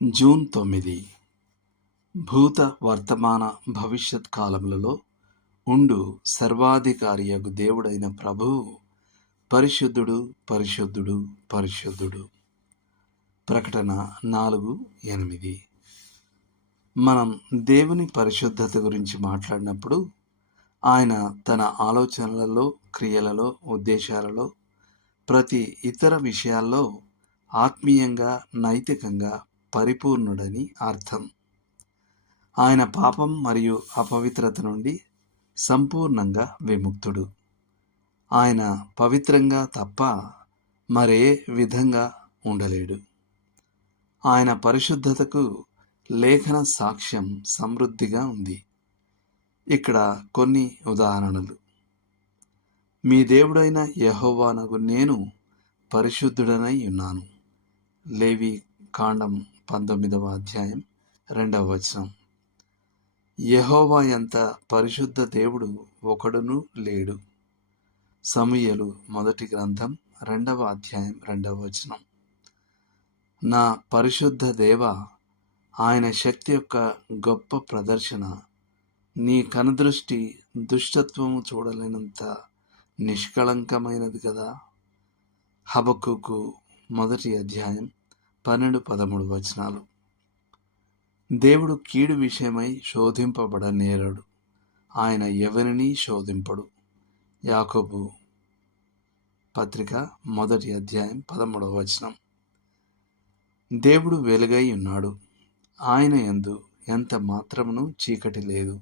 June 9. భూత వర్తమాన భవిష్యత్ కాలములలో ఉండు సర్వాధికారియగు దేవుడైన ప్రభువు పరిశుద్ధుడు పరిశుద్ధుడు పరిశుద్ధుడు. ప్రకటన 4:8. మనం దేవుని పరిశుద్ధత గురించి మాట్లాడినప్పుడు ఆయన తన ఆలోచనలలో, క్రియలలో, ఉద్దేశాలలో, ప్రతి ఇతర విషయాల్లో ఆత్మీయంగా, నైతికంగా పరిపూర్ణుడని అర్థం. ఆయన పాపం మరియు అపవిత్రత నుండి సంపూర్ణంగా విముక్తుడు. ఆయన పవిత్రంగా తప్ప మరే విధంగా ఉండలేడు. ఆయన పరిశుద్ధతకు లేఖన సాక్ష్యం సమృద్ధిగా ఉంది. ఇక్కడ కొన్ని ఉదాహరణలు. మీ దేవుడైన యెహోవానగు నేను పరిశుద్ధుడనై ఉన్నాను. లేవి కాండం 19:2. యెహోవా ఎంత పరిశుద్ధ దేవుడు ఒకడును లేడు. సమూయేలు 1 నా పరిశుద్ధ దేవ, ఆయన శక్తి యొక్క గొప్ప ప్రదర్శన, నీ కనుదృష్టి దుష్టత్వము చూడలేనంత నిష్కళంకమైనది కదా. హబక్కూకు 1:12-13. దేవుడు కీడు విషయమై శోధింపబడనేరడు. ఆయన ఎవరినీ శోధింపడు. యాకోబు పత్రిక 1:13. దేవుడు వెలుగై ఉన్నాడు. ఆయన యందు ఎంత మాత్రమును చీకటి లేదు.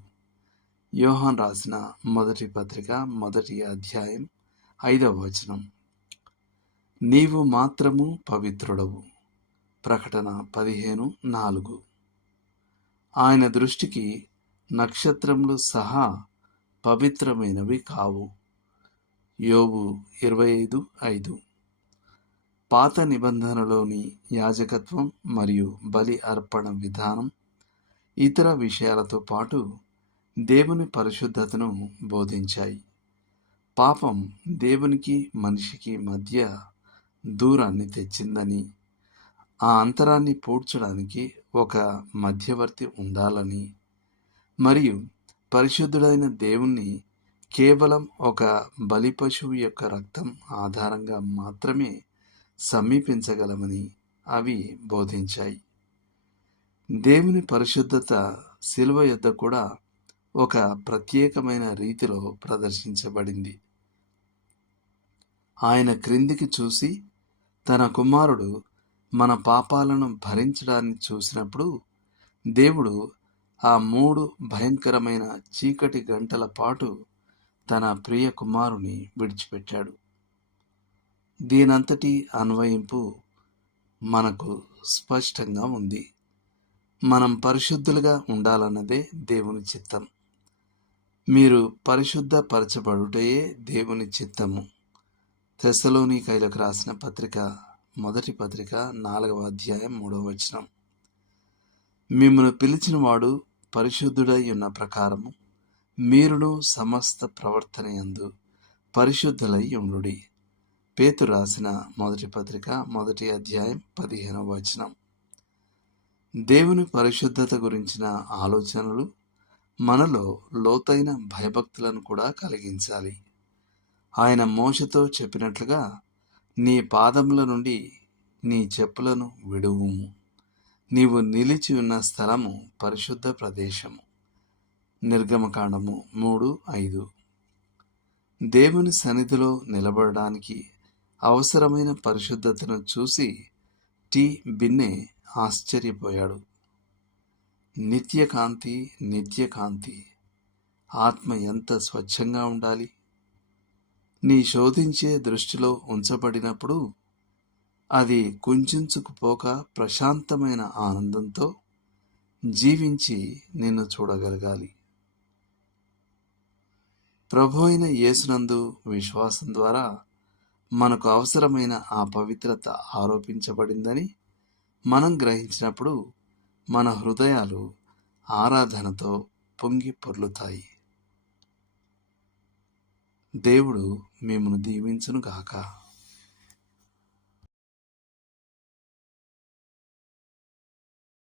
యోహాను రాసిన 1 పత్రిక 1:5. నీవు మాత్రము పవిత్రుడవు. ప్రకటన 15:4. ఆయన దృష్టికి నక్షత్రములు సహా పవిత్రమైనవి కావు. యోబు 25:5. పాత నిబంధనలోని యాజకత్వం మరియు బలి అర్పణ విధానం ఇతర విషయాలతో పాటు దేవుని పరిశుద్ధతను బోధించాయి. పాపం దేవునికి మనిషికి మధ్య దూరాన్ని తెచ్చిందని, ఆ అంతరాన్ని పూడ్చడానికి ఒక మధ్యవర్తి ఉండాలని, మరియు పరిశుద్ధుడైన దేవుణ్ణి కేవలం ఒక బలి పశువు యొక్క రక్తం ఆధారంగా మాత్రమే సమీపించగలమని అవి బోధించాయి. దేవుని పరిశుద్ధత శిలువ యొద్ద కూడా ఒక ప్రత్యేకమైన రీతిలో ప్రదర్శించబడింది. ఆయన క్రిందికి చూసి తన కుమారుడు మన పాపాలను భరించడాన్ని చూసినప్పుడు దేవుడు ఆ 3 భయంకరమైన చీకటి గంటల పాటు తన ప్రియ కుమారుని విడిచిపెట్టాడు. దీనంతటి అన్వయింపు మనకు స్పష్టంగా ఉంది. మనం పరిశుద్ధులుగా ఉండాలన్నదే దేవుని చిత్తం. మీరు పరిశుద్ధ పరచబడుటయే దేవుని చిత్తము. తెస్సలోనికైలకు రాసిన పత్రిక 1 పత్రిక 4:3. మిమ్మును పిలిచిన వాడు పరిశుద్ధుడై ఉన్న ప్రకారము మీరును సమస్త ప్రవర్తన యందు పరిశుద్ధులై ఉండుడి. పేతురు రాసిన 1 పత్రిక 1:15. దేవుని పరిశుద్ధత గురించిన ఆలోచనలు మనలో లోతైన భయభక్తులను కూడా కలిగించాలి. ఆయన మోషేతో చెప్పినట్లుగా, నీ పాదముల నుండి నీ చెప్పులను విడువుము. నీవు నిలిచి ఉన్న స్థలము పరిశుద్ధ ప్రదేశము. నిర్గమకాండము 3:5. దేవుని సన్నిధిలో నిలబడడానికి అవసరమైన పరిశుద్ధతను చూసి టి. బిన్నే ఆశ్చర్యపోయాడు. నిత్యకాంతి, నిత్యకాంతి, ఆత్మ ఎంత స్వచ్ఛంగా ఉండాలి. నీ శోధించే దృష్టిలో ఉంచబడినప్పుడు అది కుంచుకుపోక ప్రశాంతమైన ఆనందంతో జీవించి నిన్ను చూడగలగాలి. ప్రభువైన యేసునందు విశ్వాసం ద్వారా మనకు అవసరమైన ఆ పవిత్రత ఆరోపించబడిందని మనం గ్రహించినప్పుడు మన హృదయాలు ఆరాధనతో పొంగి పొర్లుతాయి. దేవుడు మిమ్మును దీవించునుగాక.